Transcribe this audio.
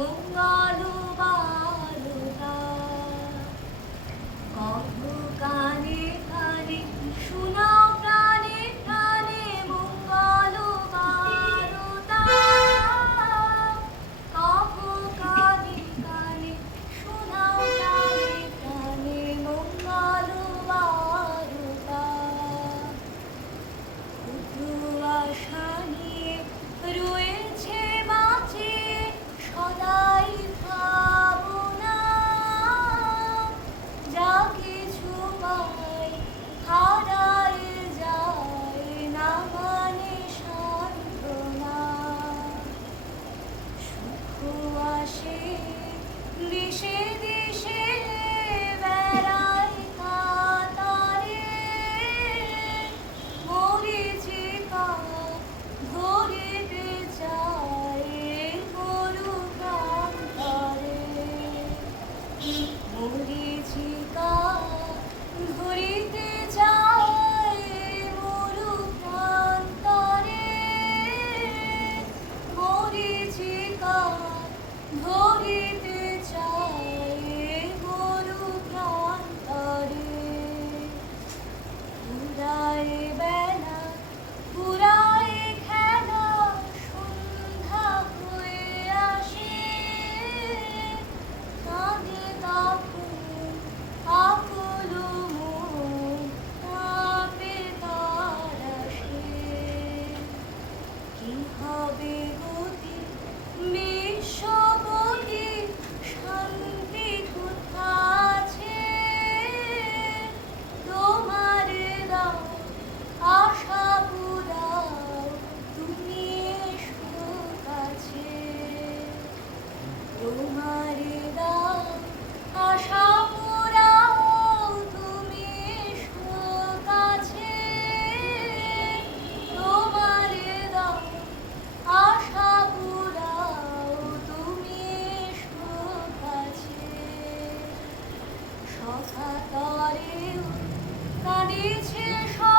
哦啊 মরিচিকা ঘুরিতে যায় মরু প্রান্তরে মরিচিকা ঘুর হবে গো। কথা তরে কাঁদেছে সব